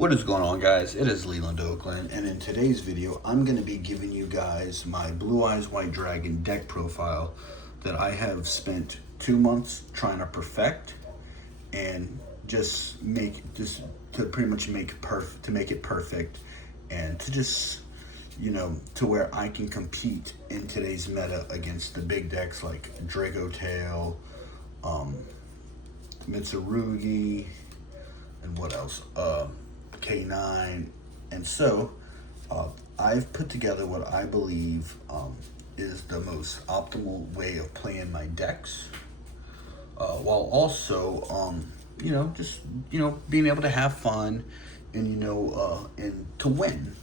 What is going on, guys? It is Leland Oakland, and in today's video I'm going to be giving you guys my Blue Eyes White Dragon deck profile that I have spent 2 months trying to perfect and to pretty much make it perfect, and to just, to where I can compete in today's meta against the big decks like Draco Tail, Mitsurugi, and what else? K9. And so I've put together what I believe is the most optimal way of playing my decks, while also being able to have fun and and to win.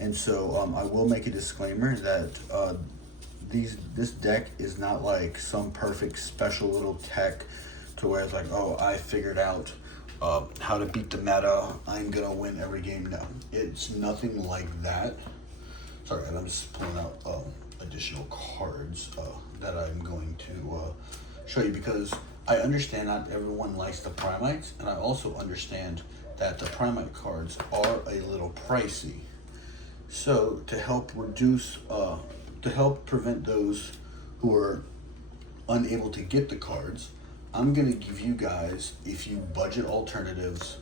And so I will make a disclaimer that this deck is not like some perfect special little tech to where it's like, oh, I figured out how to beat the meta, I'm gonna win every game. No, it's nothing like that. Sorry, I'm just pulling out additional cards that I'm going to show you, because I understand not everyone likes the Primites, and I also understand that the Primite cards are a little pricey. So to help prevent those who are unable to get the cards, I'm gonna give you guys a few budget alternatives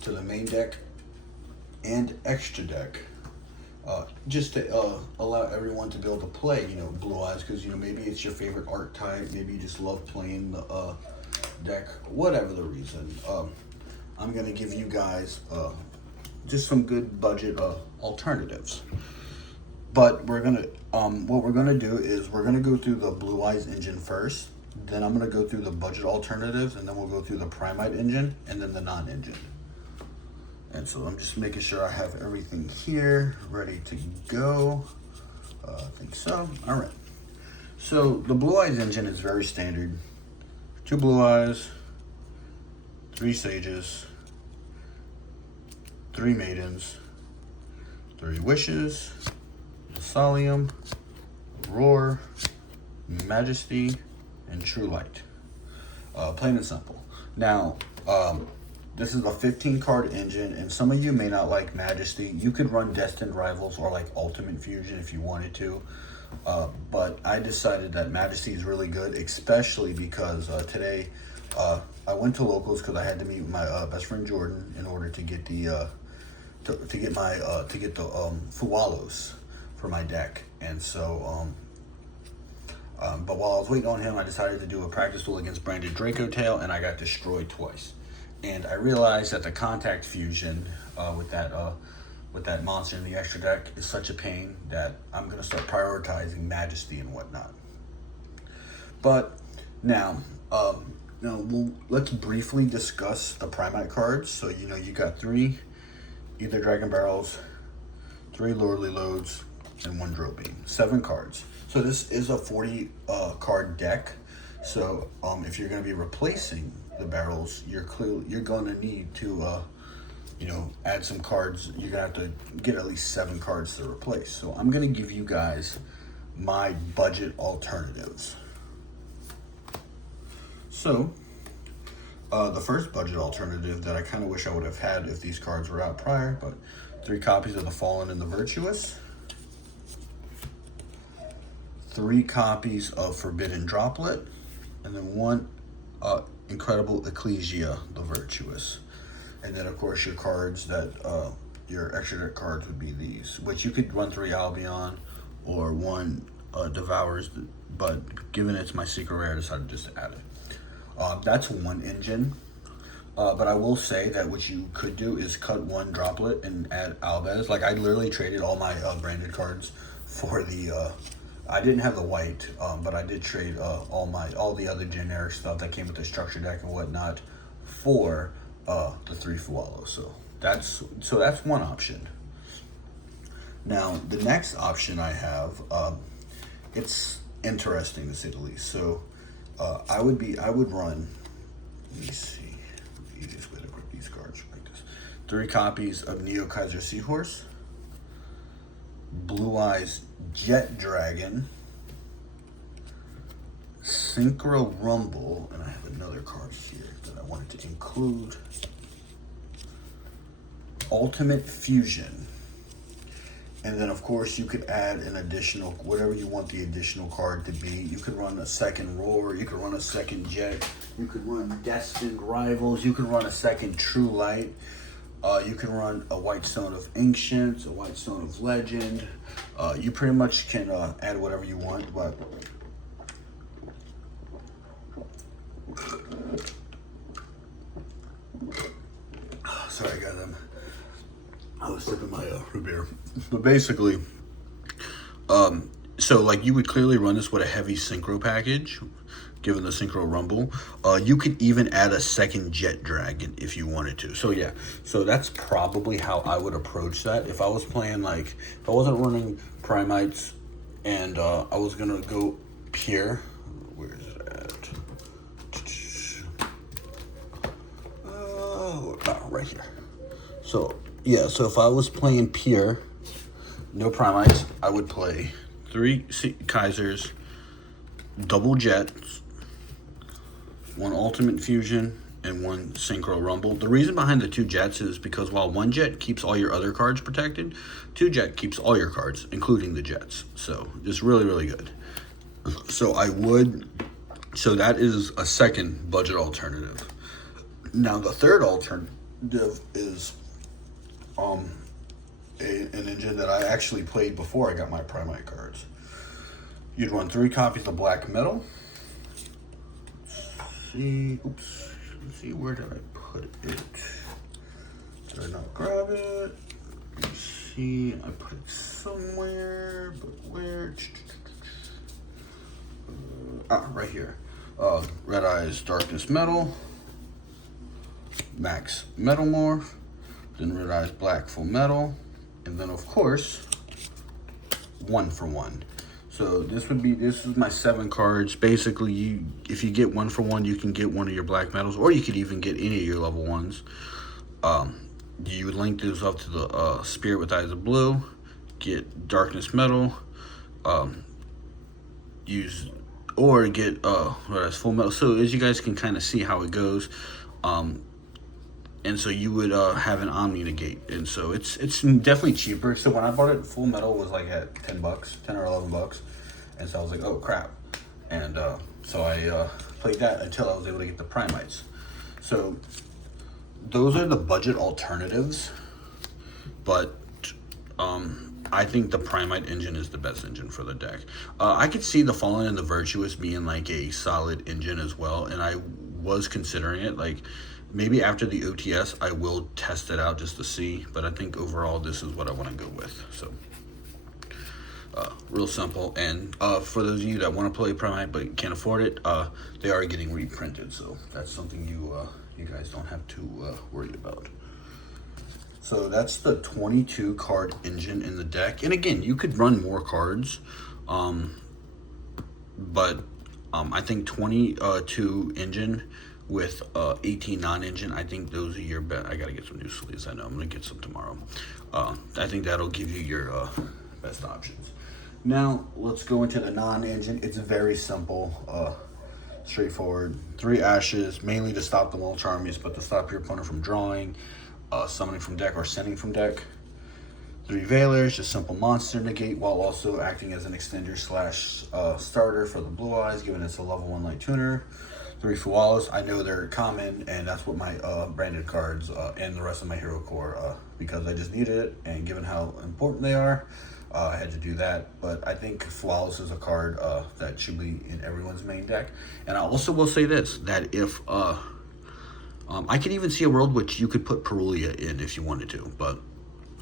to the main deck and extra deck, just to allow everyone to be able to play, Blue Eyes, because maybe it's your favorite archetype, maybe you just love playing the deck, whatever the reason. I'm gonna give you guys just some good budget alternatives. But we're gonna what we're gonna do is we're gonna go through the Blue Eyes engine first. Then I'm gonna go through the budget alternatives, and then we'll go through the Primite engine, and then the non-engine. And so I'm just making sure I have everything here ready to go. I think so. All right. So the Blue Eyes engine is very standard. 2 Blue Eyes, 3 Sages, 3 Maidens, 3 Wishes, Solium, Roar, Majesty, and True Light. Plain and simple. Now, this is a 15 card engine, and some of you may not like Majesty. You could run Destined Rivals or like Ultimate Fusion if you wanted to, but I decided that Majesty is really good, especially because today I went to locals because I had to meet with my best friend Jordan in order to get the Fuwalos for my deck. And so but while I was waiting on him, I decided to do a practice duel against branded Draco Tail, and I got destroyed twice. And I realized that the contact fusion with that monster in the extra deck is such a pain that I'm gonna start prioritizing Majesty and whatnot. But now, let's briefly discuss the Primite cards. So you got 3 Ether Dragon Barrels, 3 Lordly Loads, and 1 Drill Beam. 7 cards. So this is a 40 card deck. So if you're going to be replacing the barrels, you're going to need to add some cards. You're going to have to get at least 7 cards to replace. So I'm going to give you guys my budget alternatives. So the first budget alternative that I kind of wish I would have had if these cards were out prior, but 3 copies of the Fallen and the Virtuous, 3 copies of Forbidden Droplet, and then 1 Incredible Ecclesia, the Virtuous. And then of course your cards that your extra deck cards would be these, which you could run 3 Albion or 1 Devours, but given it's my secret rare, I decided just to add it. That's 1 engine. But I will say that what you could do is cut 1 Droplet and add Albez. Like I literally traded all my branded cards for the I didn't have the white, but I did trade all the other generic stuff that came with the structure deck and whatnot for the 3 Fuwalos. So that's 1 option. Now the next option I have, it's interesting to say the least. So I would run. Let me see. The easiest way to grip these cards like this: 3 copies of Neo Kaiser Seahorse, Blue Eyes Jet Dragon, Synchro Rumble, and I have another card here that I wanted to include. Ultimate Fusion. And then, of course, you could add an additional, whatever you want the additional card to be. You could run a second Roar, you could run a second Jet, you could run Destined Rivals, you could run a second True Light, you can run a White Stone of Ancients, a White Stone of Legend. You pretty much can add whatever you want, but sorry guys, I was sipping my root beer. But basically, so like you would clearly run this with a heavy synchro package, given the synchro rumble. You could even add a second Jet Dragon if you wanted to. So yeah, so that's probably how I would approach that. If I was playing, like, if I wasn't running Primites and I was gonna go pure, where is it at? Right here. So yeah, so if I was playing pure, no Primites, I would play 3 Kaisers, double Jets, 1 Ultimate Fusion, and 1 Synchro Rumble. The reason behind the 2 Jets is because while 1 Jet keeps all your other cards protected, 2 Jet keeps all your cards, including the Jets. So it's really, really good. So that is a second budget alternative. Now the third alternative is an engine that I actually played before I got my Primite cards. You'd run 3 copies of Black Metal. Let's see, where did I put it? Did I not grab it? Let's see, I put it somewhere, but where? Right here. Red Eyes Darkness Metal, Max Metal Morph, then Red Eyes Black Full Metal, and then of course 1 for 1. So this is my 7 cards. Basically, if you get 1 for 1, you can get one of your black metals, or you could even get any of your level 1s. You would link those up to the Spirit with Eyes of Blue, get Darkness Metal, get Red Eyes Full Metal. So as you guys can kind of see how it goes. And so you would have an Omni negate, and so it's definitely cheaper. So when I bought it, Full Metal was like at $10, $10 or $11, and so I was like, oh crap, and so I played that until I was able to get the Primites. So those are the budget alternatives, but I think the Primite engine is the best engine for the deck. I could see the Fallen and the Virtuous being like a solid engine as well, and I was considering it. Like, maybe after the OTS, I will test it out just to see, but I think overall this is what I want to go with. So, real simple. And for those of you that want to play Primite but can't afford it, they are getting reprinted, so that's something you guys don't have to worry about. So that's the 22 card engine in the deck. And again, you could run more cards, but I think 22 engine with 18 non-engine, I think those are your best. I gotta get some new sleeves. I know I'm gonna get some tomorrow. I think that'll give you your best options. Now let's go into the non-engine. It's very simple, straightforward. 3 Ashes, mainly to stop the Mulch armies, but to stop your opponent from drawing, summoning from deck, or sending from deck. 3 Veilers, just simple monster negate, while also acting as an extender / starter for the Blue Eyes, given it's a level 1 light tuner. 3 Fualos, I know they're common, and that's what my branded cards and the rest of my hero core, because I just needed it, and given how important they are, I had to do that. But I think Fualos is a card that should be in everyone's main deck. And I also will say this, that if I could even see a world which you could put Perulia in if you wanted to, but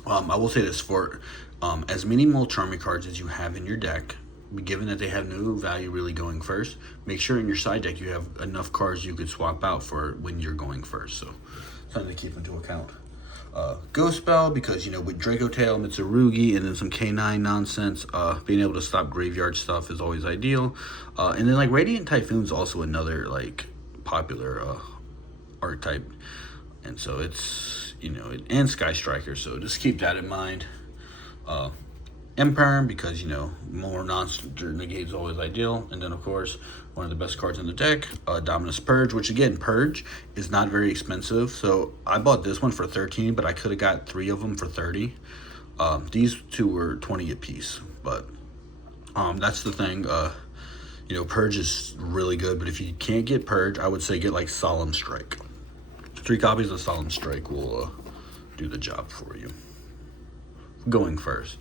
I will say this, for as many Mulch Army cards as you have in your deck, given that they have no value really going first, make sure in your side deck you have enough cards you could swap out for when you're going first. So something to keep into account. Ghost Spell, because, you know, with Draco Tail, Mitsurugi, and then some K9 nonsense, being able to stop graveyard stuff is always ideal. And then, like, Radiant Typhoon's also another, like, popular archetype. And so it's, you know, and Sky Striker, so just keep that in mind. Imperm, because, you know, more monster negate is always ideal. And then, of course, one of the best cards in the deck, Dominus Purge, which, again, Purge is not very expensive. So I bought this one for 13, but I could have got 3 of them for 30. These two were 20 a piece, but that's the thing. You know, Purge is really good, but if you can't get Purge, I would say get like Solemn Strike. 3 copies of Solemn Strike will do the job for you. Going first.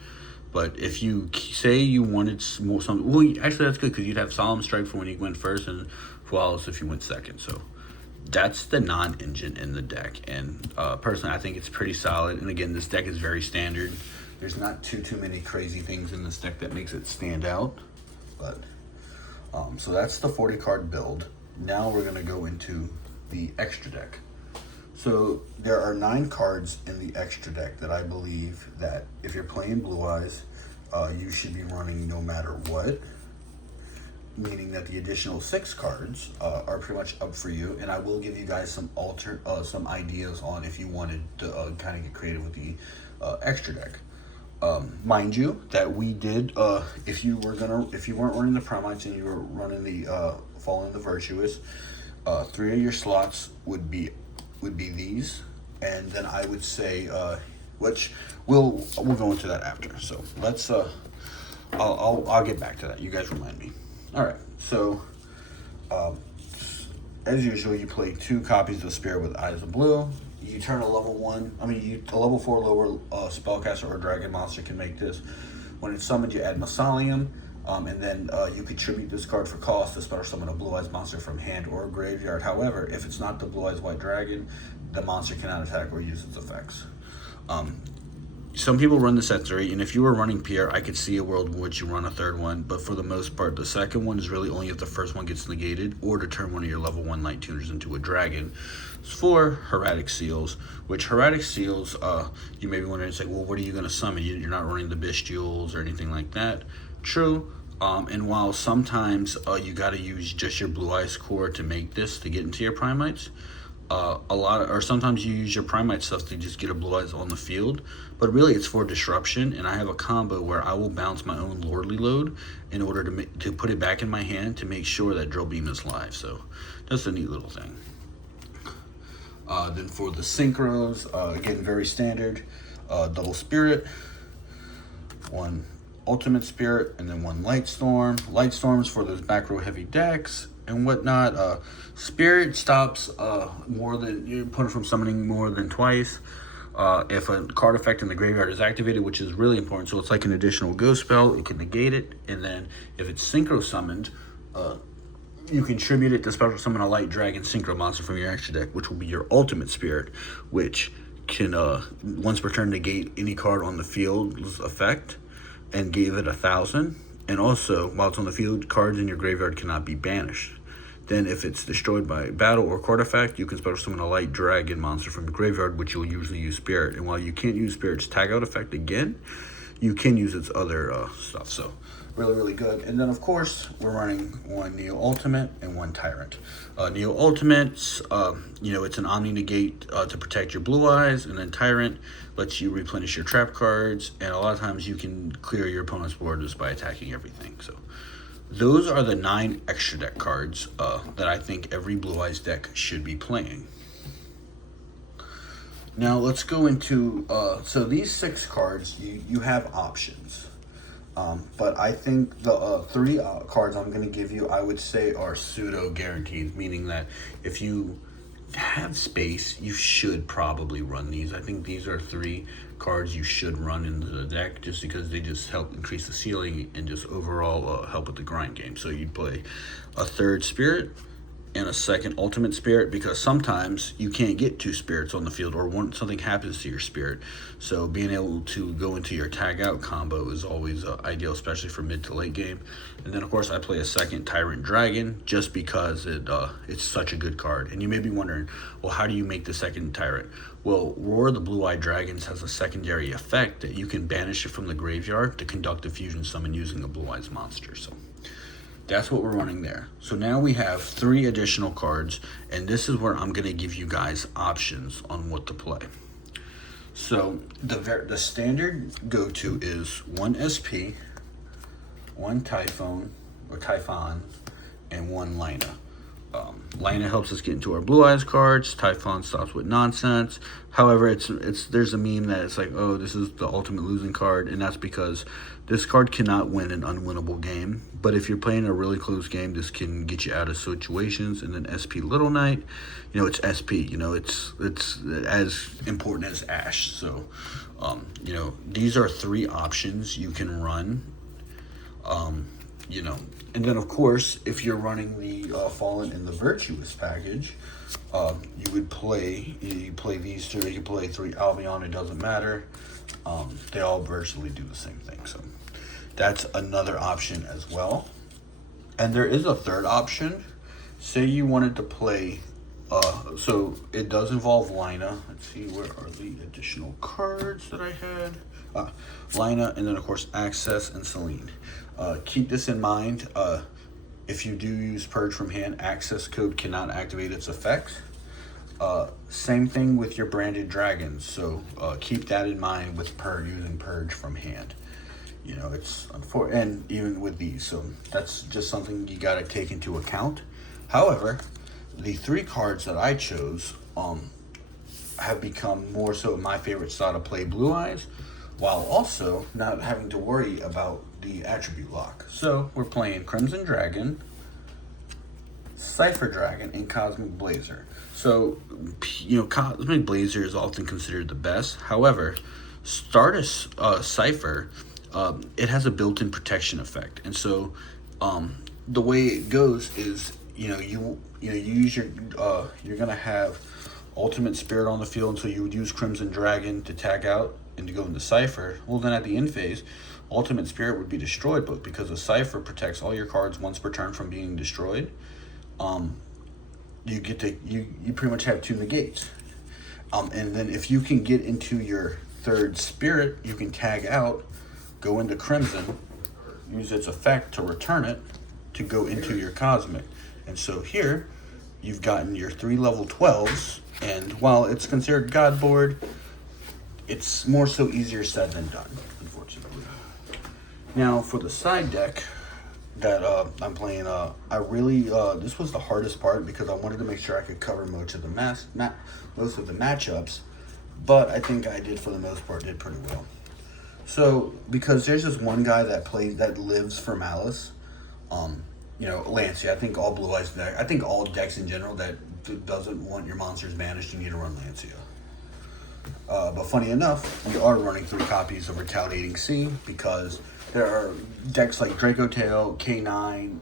But if you say you wanted something, well, actually that's good, because you'd have Solemn Strike for when you went first, and Flawless if you went second. So that's the non-engine in the deck, and personally I think it's pretty solid. And again, this deck is very standard. There's not too many crazy things in this deck that makes it stand out. But so that's the 40 card build. Now we're going to go into the extra deck. So there are 9 cards in the extra deck that I believe that if you're playing Blue Eyes, you should be running no matter what. Meaning that the additional 6 cards are pretty much up for you, and I will give you guys some ideas on if you wanted to kind of get creative with the extra deck. Mind you that we did, if you weren't running the Primites and you were running the Fallen the Virtuous, 3 of your slots would be these, and then I would say, which we'll go into that after. So let's I'll get back to that. You guys remind me. All right. So as usual, you play 2 copies of Spirit with Eyes of Blue. You turn a level 4 lower spellcaster or dragon monster can make this. When it's summoned, you add Masalium, and then you contribute this card for cost to special summon a Blue Eyes monster from hand or graveyard. However, if it's not the Blue Eyes White Dragon, the monster cannot attack or use its effects. Some people run the set 3, and if you were running Pierre, I could see a world in which you run a 3rd one, but for the most part, the second one is really only if the first one gets negated, or to turn one of your level 1 Light Tuners into a dragon. It's for Hieratic Seals, which Hieratic Seals, you may be wondering, it's like, well, what are you going to summon? You're not running the Bestials or anything like that. True, and while sometimes you got to use just your Blue Eyes core to make this, to get into your Primites, sometimes you use your Primite stuff to just get a Blue Eyes on the field, but really it's for disruption. And I have a combo where I will bounce my own Lordly Load in order to put it back in my hand to make sure that Drill Beam is live. So that's a neat little thing. Then for the synchros, again, very standard, double Spirit, 1 Ultimate Spirit, and then 1 Light Storm. Light Storms for those back row heavy decks and whatnot. Spirit stops more than, you put it from summoning more than twice. If a card effect in the graveyard is activated, which is really important, so it's like an additional ghost spell, it can negate it. And then if it's synchro summoned, you contribute it to special summon a light dragon synchro monster from your extra deck, which will be your Ultimate Spirit, which can once per turn negate any card on the field's effect and give it 1,000. And also, while it's on the field, cards in your graveyard cannot be banished. Then if it's destroyed by battle or card effect, you can special summon a light dragon monster from your graveyard, which you'll usually use Spirit. And while you can't use Spirit's tag out effect again, you can use its other stuff. So really, really good. And then, of course, we're running 1 Neo Ultimate and 1 Tyrant. Neo Ultimates, it's an Omni Negate to protect your Blue Eyes, and then Tyrant lets you replenish your trap cards, and a lot of times you can clear your opponent's board just by attacking everything. So those are the 9 extra deck cards that I think every Blue Eyes deck should be playing. Now let's go into, so these 6 cards, you have options. But I think the 3 cards I'm going to give you, I would say, are pseudo guaranteed, meaning that if you have space, you should probably run these. I think these are 3 cards you should run into the deck, just because they just help increase the ceiling and just overall help with the grind game. So you'd play a 3rd Spirit and a 2nd Ultimate Spirit, because sometimes you can't get 2 Spirits on the field, or something happens to your Spirit. So being able to go into your tag out combo is always ideal, especially for mid to late game. And then, of course, I play a 2nd Tyrant Dragon, just because it's such a good card. And you may be wondering, well, how do you make the 2nd Tyrant? Well, Roar the Blue-Eyed Dragons has a secondary effect that you can banish it from the graveyard to conduct a fusion summon using a Blue Eyes monster. So that's what we're running there. So now we have 3 additional cards, and this is where I'm going to give you guys options on what to play. So the standard go-to is one SP, one Typhon, and one Lina. Lina helps us get into our Blue Eyes cards. Typhon stops with nonsense. However, it's there's a meme that it's like, oh, this is the ultimate losing card, and that's because this card cannot win an unwinnable game. But if you're playing a really close game, this can get you out of situations. And then SP Little Knight, it's SP. It's as important as Ash. So, these are three options you can run. And then of course, if you're running the Fallen and the Virtuous package, you play these two. You play 3 Albion. It doesn't matter. They all virtually do the same thing. So that's another option as well. And there is a third option. Say you wanted to play. So it does involve Lina. Let's see, where are the additional cards that I had? Lina, and then of course Access and Celine. Keep this in mind. If you do use Purge from hand, Access code cannot activate its effects. Same thing with your branded dragons. So keep that in mind with using Purge from hand. It's unfortunate, and even with these. So that's just something you got to take into account. However, the 3 cards that I chose have become more so my favorite style to play Blue Eyes, while also not having to worry about the attribute lock. So we're playing Crimson Dragon, Cypher Dragon, and Cosmic Blazer. So, Cosmic Blazer is often considered the best. However, Stardust Cypher, it has a built-in protection effect. And so, the way it goes is, you use you're gonna have Ultimate Spirit on the field until you would use Crimson Dragon to tag out and to go into Cypher. Well, then at the end phase, Ultimate Spirit would be destroyed, but because the Cypher protects all your cards once per turn from being destroyed, you pretty much have 2 negates. And then if you can get into your 3rd Spirit, you can tag out, go into Crimson, use its effect to return it to go into your Cosmic. And so here, you've gotten your 3 level 12s, and while it's considered God board, it's more so easier said than done, unfortunately. Now, for the side deck that I'm playing, I really, this was the hardest part because I wanted to make sure I could cover most of the matchups, but I think I did, for the most part, did pretty well. So, because there's just one guy that lives for Malice, Lancia. I think all Blue Eyes deck, I think all decks in general that doesn't want your monsters banished, you need to run Lancia. But funny enough, we are running 3 copies of Retaliating Sea because there are decks like Draco Tail, K9.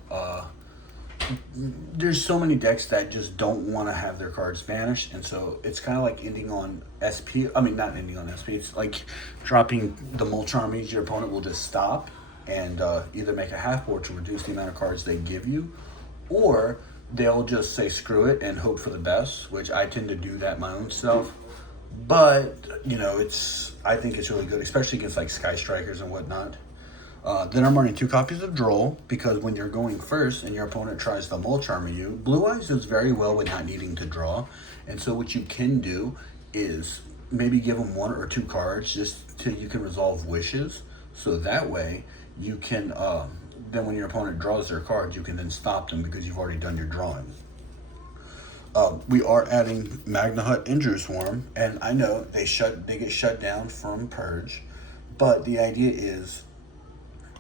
There's so many decks that just don't want to have their cards banished, and so it's kind of like ending on SP. I mean, not ending on SP. It's like dropping the Mulch Armies. Your opponent will just stop and either make a half board to reduce the amount of cards they give you, or they'll just say screw it and hope for the best, which I tend to do that my own self. But I think it's really good, especially against like Sky Strikers and whatnot. Then I'm running 2 copies of Droll because when you're going first and your opponent tries to Mulch Army you, Blue Eyes does very well with not needing to draw. And so what you can do is maybe give them 1 or 2 cards just till you can resolve wishes. So that way you can, then when your opponent draws their cards, you can then stop them because you've already done your drawing. We are adding Magna Hut and Drew Swarm, and I know they get shut down from Purge, but the idea is,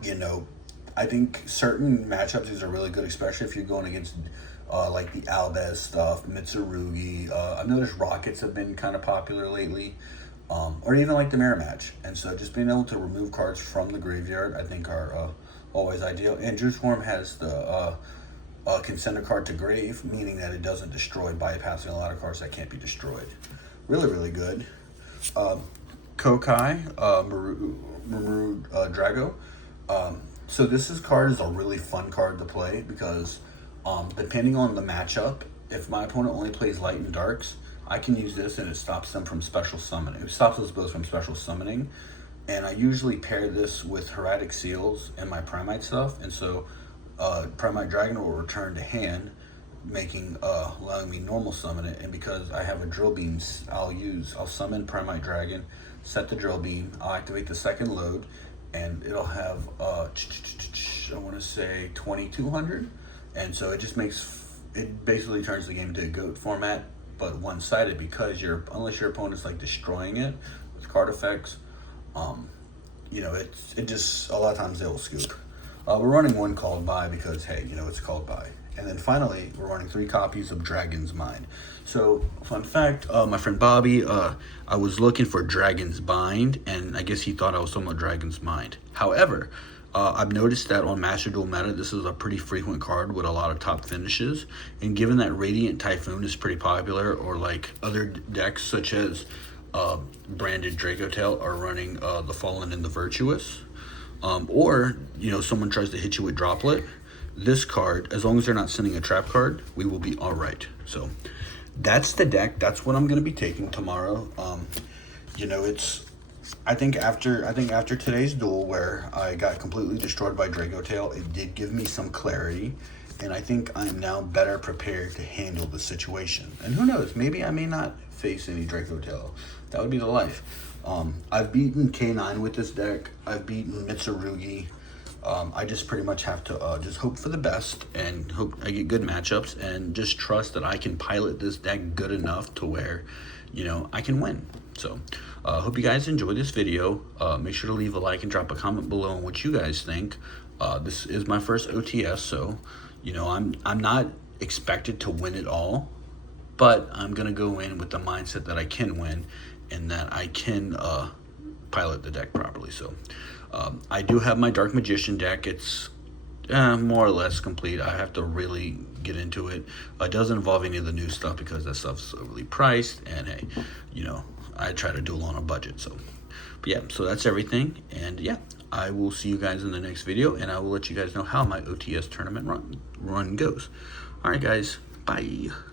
I think certain matchups these are really good, especially if you're going against like the Albez stuff, Mitsurugi. I've noticed Rockets have been kind of popular lately, or even like the Mirror Match. And so just being able to remove cards from the graveyard, I think are always ideal. And Drew Swarm has the can send a card to grave, meaning that it doesn't destroy, bypassing a lot of cards that can't be destroyed. Really, really good. Kokai, Maru Drago. So card is a really fun card to play because depending on the matchup, if my opponent only plays light and darks, I can use this and it stops them from special summoning. It stops us both from special summoning. And I usually pair this with Hieratic Seals and my Primite stuff. And so Primite Dragon will return to hand. allowing me normal summon it, and because I have a drill beam, I'll summon Primite Dragon, set the drill beam, I'll activate the second load, and it'll have I want to say 2200, and so it basically turns the game into a GOAT format, but one-sided, because unless your opponent's like destroying it with card effects, it just, a lot of times they'll scoop. We're running one called by because, hey, it's called by. And then finally, we're running 3 copies of Dragon's Mind. So, fun fact, my friend Bobby, I was looking for Dragon's Bind, and I guess he thought I was talking about Dragon's Mind. However, I've noticed that on Master Duel Meta, this is a pretty frequent card with a lot of top finishes. And given that Radiant Typhoon is pretty popular, or like other decks such as branded Dracotail are running the Fallen and the Virtuous, or someone tries to hit you with Droplet, this card, as long as they're not sending a trap card, we will be all right. So that's the deck. That's what I'm going to be taking tomorrow. I think after today's duel, where I got completely destroyed by Dracotail, it did give me some clarity, and I think I'm now better prepared to handle the situation. And who knows, maybe I may not face any Dracotail. That would be the life. I've beaten K9 with this deck. I've beaten Mitsurugi. I just pretty much have to just hope for the best and hope I get good matchups, and just trust that I can pilot this deck good enough to where, I can win. So, hope you guys enjoyed this video. Make sure to leave a like and drop a comment below on what you guys think. This is my first OTS, so, I'm not expected to win it all, but I'm going to go in with the mindset that I can win and that I can pilot the deck properly. So, I do have my Dark Magician deck. It's more or less complete. I have to really get into it. It doesn't involve any of the new stuff because that stuff's overly priced, and hey, I try to duel on a budget. So, but yeah, so that's everything, and yeah, I will see you guys in the next video, and I will let you guys know how my OTS tournament run goes. All right, guys, bye.